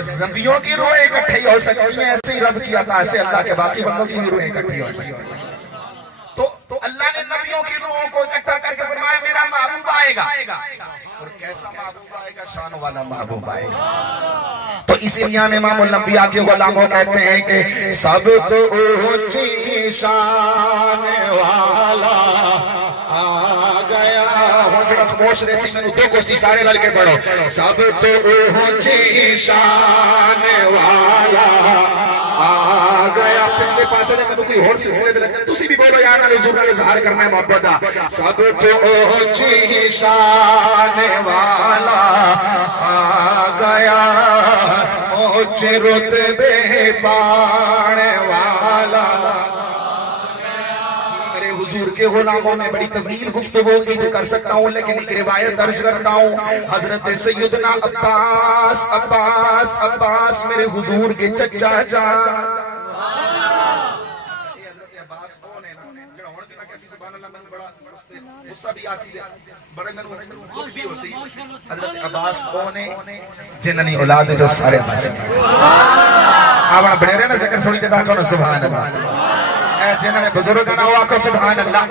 جیسے نبیوں کی روحیں اکٹھی ہو سکتی ہیں ایسے ہی رب کی عطا سے اللہ کے باقی بندوں کی بھی روحیں اکٹھی ہو سکتی ہیں۔ تو اللہ نے نبیوں کی روحوں کو اکٹھا کر کے فرمایا میرا محبوب آئے گا، اور کیسا محبوب آئے گا؟ شان والا محبوب آئے گا۔ تو اسی لیے امام الانبیاء کے غلاموں کہتے ہیں کہ سب تو اونچی شان والا آ گیا۔ خاموش رہے سی میں دو کوسی سارے مل کے پڑھو، سب تو اونچی شان والا آ گیا۔ پچھلے پاسے میں کوئی اور سلسلے دے لگتا تسی بھی بولو یار علی حضور کا اظہار کرنا ہے محبت دا۔ سب تو اونچی شان والا آ گیا، اونچے رتبے پانے والا۔ میرے حضور کے غلاموں میں بڑی طویل گفتگو کی تو کر سکتا ہوں، لیکن ایک روایت درج کرتا ہوں۔ حضرت سیدنا عباس میرے حضور کے چچا جان، حضرت عباس کون ہے؟ جننی اولاد جو سارے عباس آوڑا بڑھے رہے نا ذکر سنی دیتا کونو سبحان اللہ، اے جنہاں نے بزرگاں نہ ہوا کو سبحان اللہ۔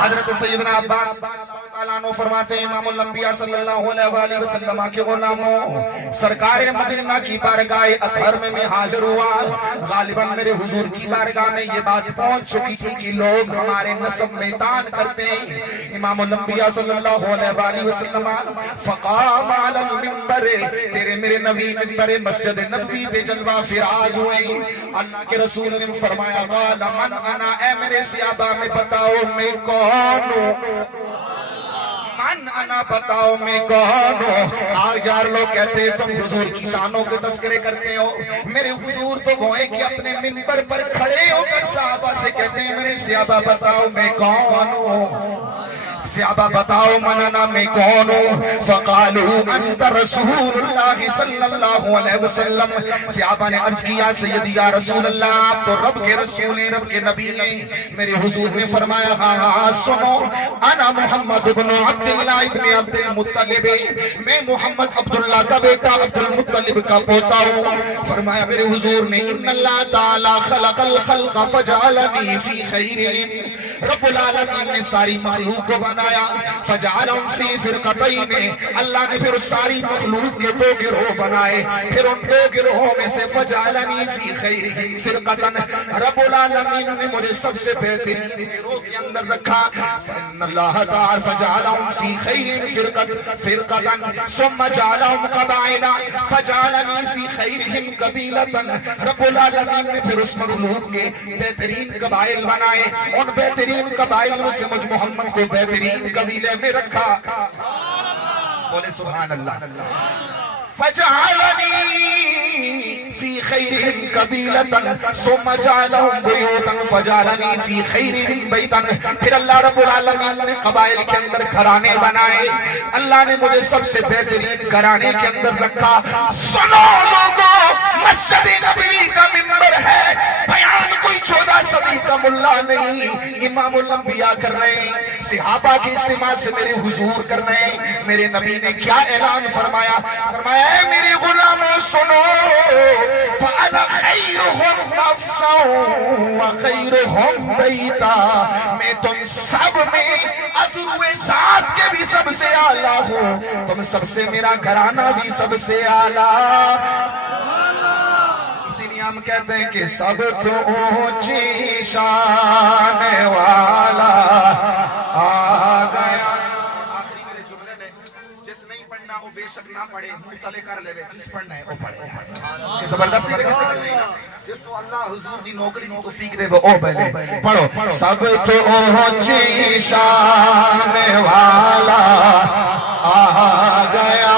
حضرت سیدنا عباس تعالیٰ عنہ فرماتے ہیں امام الانبیاء صلی اللہ علیہ وآلہ وسلم کے غلاموں، سرکار مدینہ کی بارگاہ اطہر میں حاضر ہوا۔ غالباً میرے حضور کی بارگاہ میں یہ بات پہنچ چکی تھی کہ لوگ ہمارے نسب میں تان کرتے ہیں۔ امام الانبیاء صلی اللہ علیہ وآلہ وسلم فقام علی المنبر، تیرے میرے نبی منبر مسجد نبی پہ جلوہ فراز ہوئے۔ اللہ کے رسول نے فرمایا قال من انا، اے میرے صحابہ میں بتاؤ میں کون ہوں؟ من انا، بتاؤ میں کون ہوں؟ آج یار لوگ کہتے ہیں تم حضور کی شانوں کے تذکرے کرتے ہو، میرے حضور تو وہ ہے کہ اپنے منبر پر کھڑے ہو کر صحابہ سے کہتے ہیں میرے صحابہ بتاؤ میں کون ہوں؟ صحابہ بتاؤ من انا میں کون ہوں؟ فقالوا انت رسول اللہ صلی اللہ علیہ وسلم۔ صحابہ نے عرض کیا سیدی یا رسول اللہ، آپ تو رب کے رسول ہیں، رب کے نبی ہیں۔ میرے حضور نے فرمایا ہاں سنو، انا محمد بن عبداللہ ابن عبد المطلب، میں محمد عبداللہ کا بیٹا عبد المطلب کا پوتا ہوں۔ فرمایا میرے حضور نے ان اللہ تعالی خلق الخلق فجعلنی فی خیرہم، رب العالمین نے ساری مخلوق کو بنایا، فجعلہم فی فرقتین، اللہ نے پھر ساری مخلوق کے دو گروہ بنائے، پھر ان دو گروہوں میں سے فجعلنی فی خیرہم فرقتن، رب العالمین نے مجھے سب سے بہترین گروہ کے اندر رکھا۔ فإن اللہ تعالی فجعلہم فی خیرہم فرقتن ثم جعلہم قبائل فجعلنی فی خیرہم قبیلتن، رب العالمین نے پھر اس مخلوق کے بہترین قبائل بنائے، ان بہترین قبائل میں سے مجھ محمد کو بہترین قبیلے میں رکھا۔ بولے سبحان اللہ۔ فجعلنی فی خیرہم قبیلتن ثم جعلہم بیوتن فجعلنی فی خیرہم بیتن، پھر اللہ رب العالمین نے قبائل کے اندر گھرانے بنائے، اللہ نے مجھے سب سے بہترین گھرانے کے اندر رکھا۔ سنو لوگوں، مسجد نبوی کا منبر ہے، بیان کوئی 14 صدی کا ملا نہیں، امام الانبیاء کر رہے ہیں، صحابہ کے اجتماع سے میرے حضور کر رہے ہیں۔ میرے نبی نے کیا اعلان فرمایا؟ فرمایا اے میرے غلاموں سنو، فَأَنَا خَيْرُهُمْ نَفْسًا وَخَيْرُهُمْ بَيْتًا، میں تم سب میں عضو ذات کے بھی سب سے اعلیٰ ہوں، تم سب سے میرا گھرانہ بھی سب سے اعلیٰ۔ ہم کہتے ہیں کہ سب تو اونچی شان والا آ گیا۔ آخری میرے جملے میں جس نہیں پڑھنا وہ بے شک نہ پڑھے، مطلع کر لے، جس پڑھنا ہے وہ پڑھے۔ زبردستی سے کسی کر نہیں گا، جس تو اللہ حضور دی نوکری کو توفیق دے وہ پہلے پڑھو۔ سب تو اونچی شان والا آ گیا،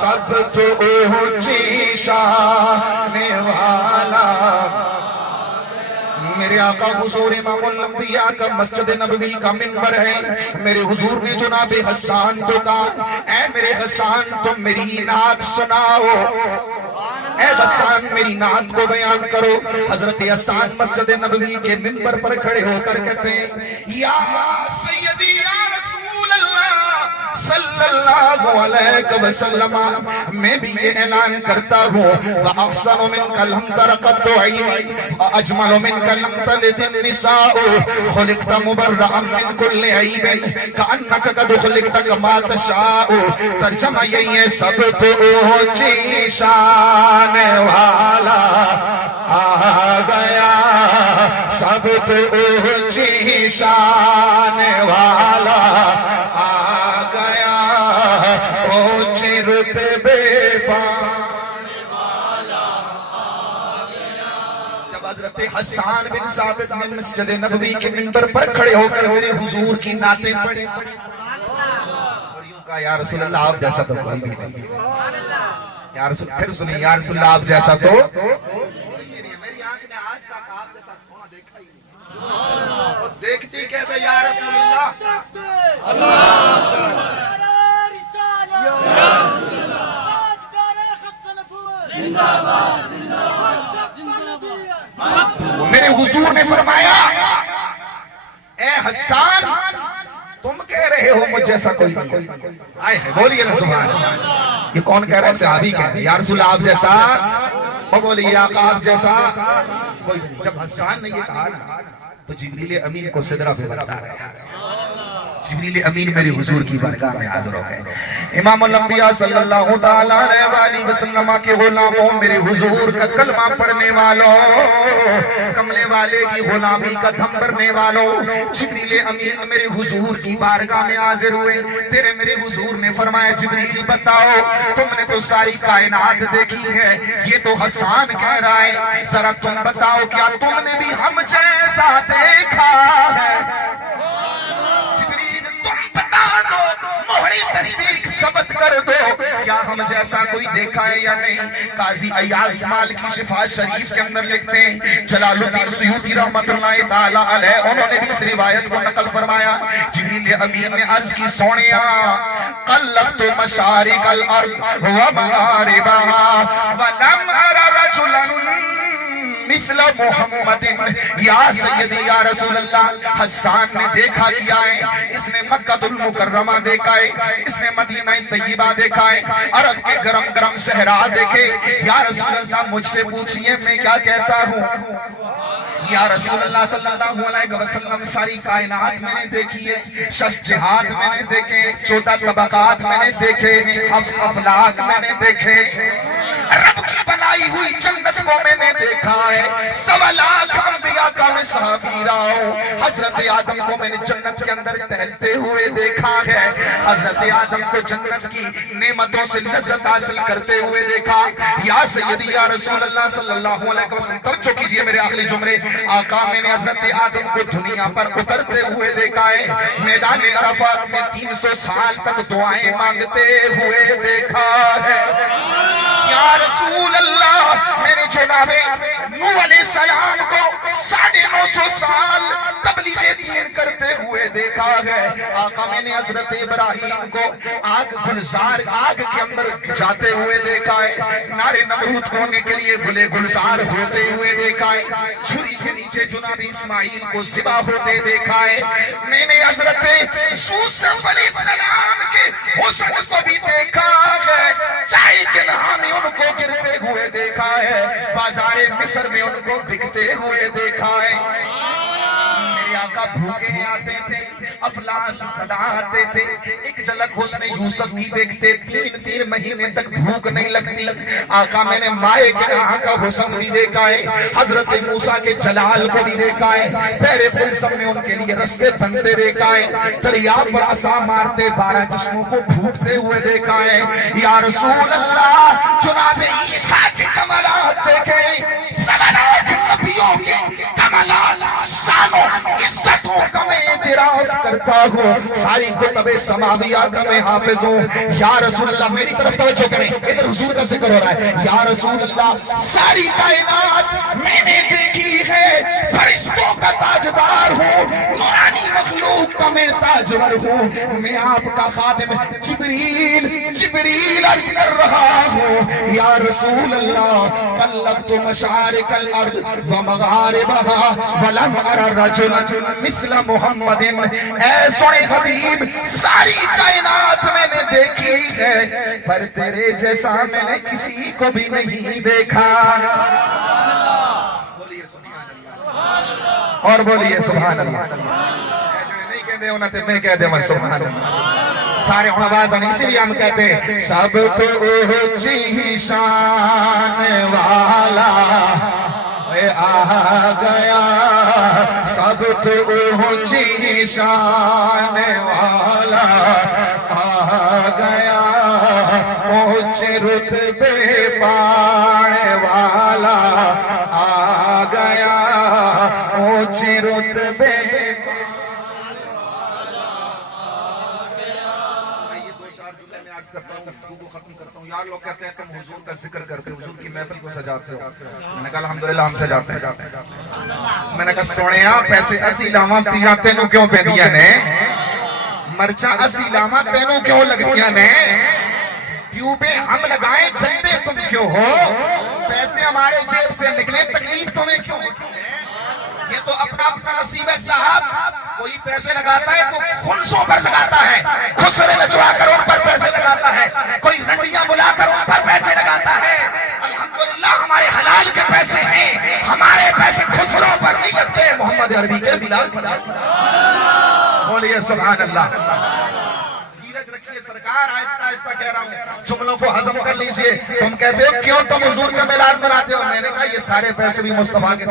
سب تو اونچی شان والا۔ میرے آقا حضور امام الانبیاء کا مسجد نبوی کا منبر ہے، میرے حضور نے جناب حسان کو کہا اے میرے حسان تم میری نعت سناؤ، اے حسان میری نعت کو بیان کرو۔ حضرت حسان مسجد نبوی کے منبر پر کھڑے ہو کر کہتے ہیں یا سیدی یا رسول اللہ صلی اللہ علیہ وسلم میں بھی یہ اعلان کرتا ہوں وَأَحْسَنُ مِنْكَ لَمْ تَرَ قَطُّ عَيْنِي وَأَجْمَلُ مِنْكَ لَمْ تَلِدِ النِّسَاءُ خُلِقْتَ مُبَرَّأً مِنْ كُلِّ عَيْبٍ كَأَنَّكَ قَدْ خُلِقْتَ كَمَا تَشَاءُ ترجمہ یہی ہے سب تو اونچی شان والا آ گیا سب تو اونچی شان والا آ گیا اونچے رتبے پانے والا آ گیا. جب حضرت حسان بن ثابت نے مسجد نبوی کے منبر پر کھڑے ہو کر میرے حضور کی نعتیں پڑھی اور یوں کہا یا رسول اللہ آپ جیسا تو کوئی بھی نہیں. یا رسول پھر سنیں یا رسول اللہ آپ جیسا تو میری آنکھ نے آج تک آپ جیسا سونا دیکھا ہی نہیں. دیکھتی کیسے یا رسول اللہ میرے حضور نے فرمایا اے حسان تم کہہ رہے ہو مجھ جیسا کوئی نہیں. آئے ہیں بولیے نا سبحان اللہ. یہ کون کہہ رہا ہے؟ صحابی کہہ رہے یا رسول اللہ آپ جیسا وہ بولیے آقا آپ جیسا کوئی. جب حسان نے یہ کہا تو جبریل امین کو صدرہ پہ بتا رہے ہیں. جبریل امین میری حضور کی بارگاہ میں حاضر ہو گئے. امام الانبیاء صلی اللہ تعالیٰ علیہ وسلم کے غلاموں میرے حضور کا کلمہ پڑھنے والوں کملے والے کی غلامی کا دھم بھرنے والوں جبریل امین میرے حضور کی بارگاہ میں حاضر ہوئے. تیرے میرے حضور نے فرمایا جبریل بتاؤ تم نے تو ساری کائنات دیکھی ہے یہ تو حسان کہہ رہا ہے ذرا تم بتاؤ کیا تم نے بھی ہم جیسا دیکھا ہے؟ تصدیق ثبت کر دو کیا ہم جیسا کوئی دیکھا ہے یا نہیں. قاضی ایاز مالکی شفا شریف کے اندر لکھتے ہیں جلال الدین سیوطی رحمت اللہ تعالیٰ علیہ انہوں نے بھی اس روایت کو نقل فرمایا. جبریل امین نے عرض کی سونیا قلبت مشارق الارض ومغاربها ولم ارى رجلا مثل محمد یا سیدی یا رسول اللہ. حسان نے دیکھا کیا ہے؟ اس نے مکہ المکرمہ دیکھا ہے اس نے مدینہ طیبہ دیکھا ہے عرب کے گرم گرم صحرا دیکھے. یا رسول اللہ مجھ سے پوچھئے میں کیا کہتا ہوں. یا رسول اللہ صلی اللہ علیہ وسلم ساری کائنات میں نے دیکھی ہے شش جہاد میں نے دیکھے 14 طبقات میں نے دیکھے افلاک میں نے دیکھے رب کی بنائی ہوئی جنت کو میں نے دیکھا ہے 1.25 لاکھ انبیاء کا میں صحابی رہا ہوں. حضرت آدم کو میں نے جنت کے اندر ٹہلتے ہوئے دیکھا ہے حضرت آدم کو جنت کی نعمتوں سے لذت حاصل کرتے ہوئے دیکھا. یا سیدی یا رسول اللہ صلی اللہ علیہ وسلم توجہ کیجئے میرے آخری جملے آقا میں نے حضرت آدم کو دنیا پر اترتے ہوئے دیکھا ہے میدان عرفات میں 300 سال تک دعائیں مانگتے ہوئے دیکھا ہے. یا رسول اللہ میرے جناب نوح علیہ السلام کو 950 سال تبلیغ دین کرتے ہوئے دیکھا ہے. آقا میں نے حضرت ابراہیم کو آگ گلزار آگ کے اندر جاتے ہوئے دیکھا ہے نارے نمرود ہونے کے لیے گلے گلزار ہوتے ہوئے دیکھا ہے. چھری کے نیچے جناب اسماعیل کو ذبح ہوتے دیکھا ہے. میں نے حضرت یوسف علیہ السلام کے حسن کو بھی دیکھا ہے چائے کے نہانے ان کو گرتے ہوئے دیکھا ہے بازار مصر میں ان کو بکتے ہوئے دیکھا ہے. میرے آقا بھوکے آتے تھے افلاس صدا آتے تھے ایک جھلک حسن یوسف بھی دیکھتے 3 مہینے تک بھوک نہیں لگتی. آقا میں نے مائے کے نہا کا حسن بھی دیکھا ہے حضرت موسیٰ کے جلال کو بھی دیکھا ہے پیرے پلسم میں ان کے لیے رستے بنتے دیکھا ہے دریا پر عصا مارتے 12 چشموں کو بھوکتے ہوئے دیکھا ہے. یا رسول اللہ جناب عیسیٰ کے کمالات دیکھے 7 لاکھ نبیوں کے کمالات شانوں عزتوں کا میں اعتراف کرتا ہوں ساری کتب سماویہ کا میں حافظ ہوں. یا رسول اللہ میری طرف توجہ کریں ادھر حضور کا ذکر ہو رہا ہے. یا رسول اللہ ساری کائنات میں نے دیکھی ہے فرشتوں کا تاجدار ہوں نورانی مخلوق کا میں تاجور ہوں میں آپ کا خادم جبریل عرض کر رہا ہوں یا رسول اللہ قلبت مشارق الارض ومغاربها ولم ارى رجلا مثل محمد اے سونے حبیب ساری کائنات میں نے دیکھی ہے پر تیرے جیسا میں نے کسی کو بھی نہیں دیکھا اور بولیے سبحان اللہ نہیں کہتے ہونا تے میں کہہ دے میں سبحان اللہ سارے ہوں آواز آنی اسی لیے ہم کہتے ہیں سب تو اونچی شان والا آ گیا سب تو اونچی شان والا آ گیا اونچے رتبے پانے والا آ گیا اونچے رتبے ختم کرتا ہوں یار لوگ کہتے ہیں تم حضور کا ذکر کرتے حضور کی محفل کو سجاتے ہو میں نے کہا الحمدللہ ہم سجاتے ہیں میں نے کہا سوڑیاں پیسے اسی لاواں پیڑا تینوں کیوں پہ دیا نے مرچا اسی لاواں تینوں کیوں لگ دیا نے ٹیوبیں ہم لگائیں جلتے تم کیوں ہو پیسے ہمارے جیب سے نکلے تکلیف تمہیں کیوں یہ تو اپنا اپنا نصیب ہے صاحب کوئی پیسے لگاتا ہے تو خنسوں پر لگاتا ہے خسرے لچوا کر ان پر پیسے لگاتا ہے کوئی رنڈیاں بلا کر ان پر پیسے لگاتا ہے الحمدللہ ہمارے حلال کے پیسے ہیں ہمارے پیسے خسروں پر نہیں لگتے محمد عربی کے بلال بولیے سبحان اللہ دھیرج رکھیے سرکار آہستہ آہستہ کہہ رہا ہوں جملوں کو ہضم کر لیجئے تم کہتے ہو کیوں تم حضور کا میلاد مناتے ہو میں نے کہا یہ سارے پیسے بھی مصطفیٰ کے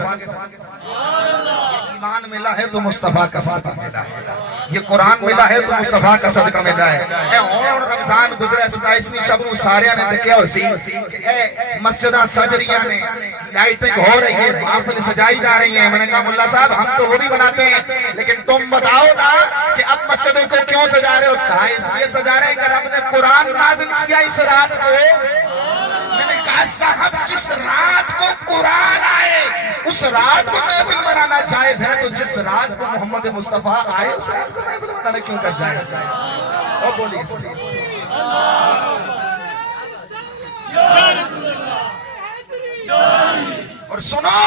ایمان ملا ہے تو مصطفیٰ کا صدقہ ملا ہے یہ قرآن ملا ہے تو مصطفیٰ کا صدقہ ملا ہے اور رمضان گزرے 27ویں شب کو سارے نے دیکھا اسی کہ اے مسجدہ سجریاں نے لائٹنگ ہو رہی ہے محفل سجائی جا رہی ہیں میں نے کہا ملا صاحب ہم تو وہ بھی بناتے ہیں لیکن تم بتاؤ نا کہ اب مسجدوں کو کیوں سجا رہے ہو کہا اس لیے سجا رہے ہیں کہ رب نے قرآن نازل کیا اس رات کو میں نے کہا صاحب جس رات کو قرآن آئے اس رات کو محفل منانا جائز ہے تو جس رات کو محمد مصطفیٰ آئے اس رات کو محفل منانا کیوں کر جائز ہے اور بولیے اور سنو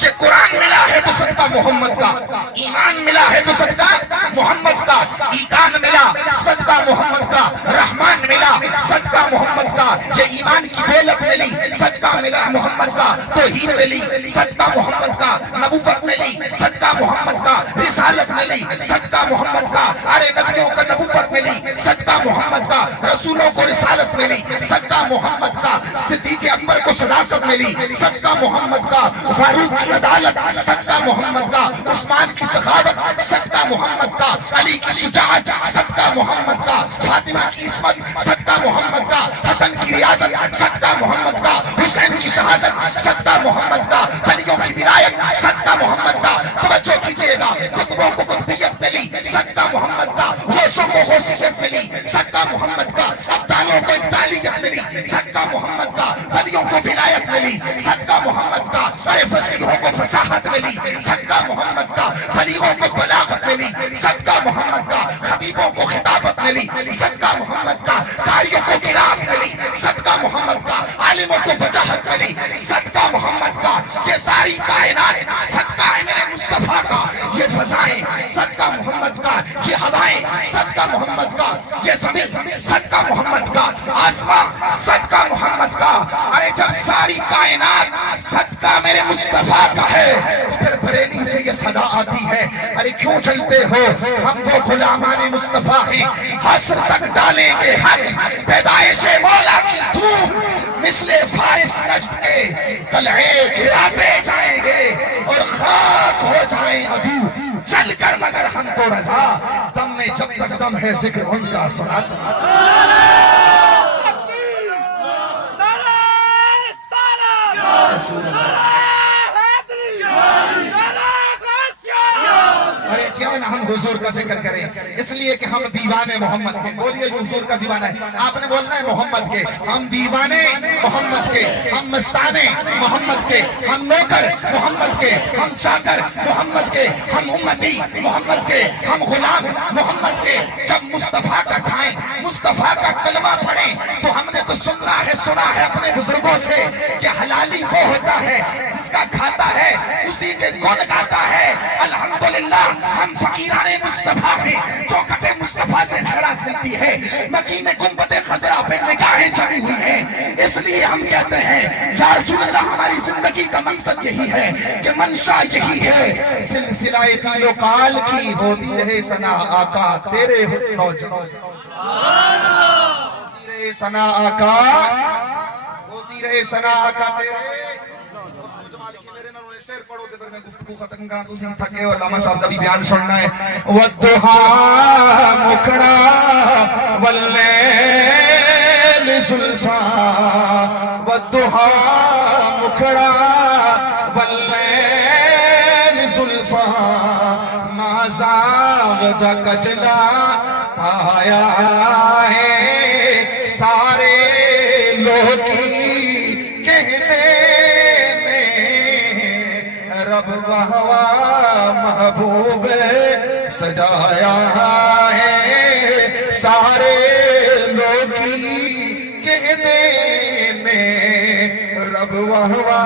یہ قرآن ملا ہے تو صدقہ محمد کا ایمان ملا ہے تو صدقہ محمد کا ایقان ملا صدقہ محمد کا رحمان ملا صدقہ محمد کا یہ ایمان کی دولت ملی صدقہ ملا محمد کا توحید ملی صدقہ محمد کا نبوت ملی صدقہ محمد کا رسالت ملی صدقہ محمد کا ارے نبیوں کا نبوت ملی صدقہ محمد کا رسولوں کو رسالت ملی صدقہ محمد کا صدیق اکبر کو صداقت ملی صدقہ محمد کا فاروق کی عدالت صدقہ محمد کا عثمان کی سخاوت صدقہ محمد کا علی کی شجاعت صدقہ محمد کا فاطمہ کی عصمت صدقہ محمد کا حسن کی ریاضت صدقہ محمد کا حسین کی شہادت صدقہ محمد کا ولیوں کی ولایت صدقہ محمد کا توجہ کیجئے گا قطبوں کو قطبیت ملی صدقہ محمد کا غوثوں کو غوثیت ملی صدقہ محمد کا ابدالوں کو ابدالیت ملی صدقہ محمد کا ولیوں کو ولایت ملی صدقہ محمد کا ارے فصیحوں کو فصاحت ملی صدقہ محمد کا بلیغوں کو بلاغت ملی صدقہ محمد کا خطیبوں کو خطابت ملی صدقہ محمد کا قاریوں کو قرات ملی صدقہ محمد کا عالموں کو وجاہت ملی صدقہ محمد کا یہ ساری کائنات صدقہ ہے میرے مصطفیٰ کا یہ فضائیں صدقہ محمد کا یہ ہوائیں صدقہ محمد کا یہ زمین صدقہ محمد کا آسمان صدقہ محمد کا ارے جب ساری کائنات صدقہ میرے مصطفیٰ کا ہے تو پھر بریلی سے یہ صدا آتی ہے ارے کیوں چلتے ہو ہم وہ غلامان مصطفیٰ ہیں حسر تک ڈالیں گے حق پیدائش مولا کی دھوم مثل فارس نجد کے قلعے گراتے جائیں گے اور خاک ہو جائیں عدو چل کر مگر ہم کو رضا دم میں جب تک دم ہے ذکر ان کا سنا ارے کیا نہ ہم حضور کا ذکر کریں، اس لیے کہ ہم دیوانے محمد کے. بولیے حضور کا دیوانہ ہے. آپ نے بولنا ہے محمد کے. ہم دیوانے محمد کے، ہم مستانے محمد کے، ہم نوکر محمد کے، ہم چاکر محمد کے، ہم امتی محمد کے، ہم غلام محمد کے. جب مصطفیٰ کا کھائیں، مصطفیٰ کا کلمہ پڑھیں، تو ہم نے تو سنا ہے اپنے بزرگوں سے کہ حلالی وہ ہوتا ہے جس کا کھاتا ہے اسی کے گن گاتا ہے. الحمدللہ ہم فقیران مصطفیٰ ہیں، چوکھٹ مصطفیٰ سے خیرات ملتی ہے، مکین گنبد خضرا پہ نگاہیں جمی ہوئی ہیں. اس لیے ہم کہتے ہیں یا رسول اللہ، ہماری زندگی کا مقصد یہی ہے کہ منشا یہی ہے، سلسلہ قیل و قال کی ہوتی رہے ثنا آقا تیرے حسن و جمال. ہوتی رہے ثنا آقا، ہوتی رہے ثنا آقا تیرے حسن و جمال کی. میرے نال شعر پڑھو تے پھر میں گفتگو ختم کراں. تسی تھکے ہو، علامہ صاحب دا بھی بیان سننا ہے. والضحا مکھڑا واللیل زلفا، والضحا مکھڑا واللیل زلفا، ما زاغ دا کجلا پایا ہے سارے لوگی کہتے میں، رب وہوا محبوب سجایا ہے سارے لوگی کہتے میں، رب وہوا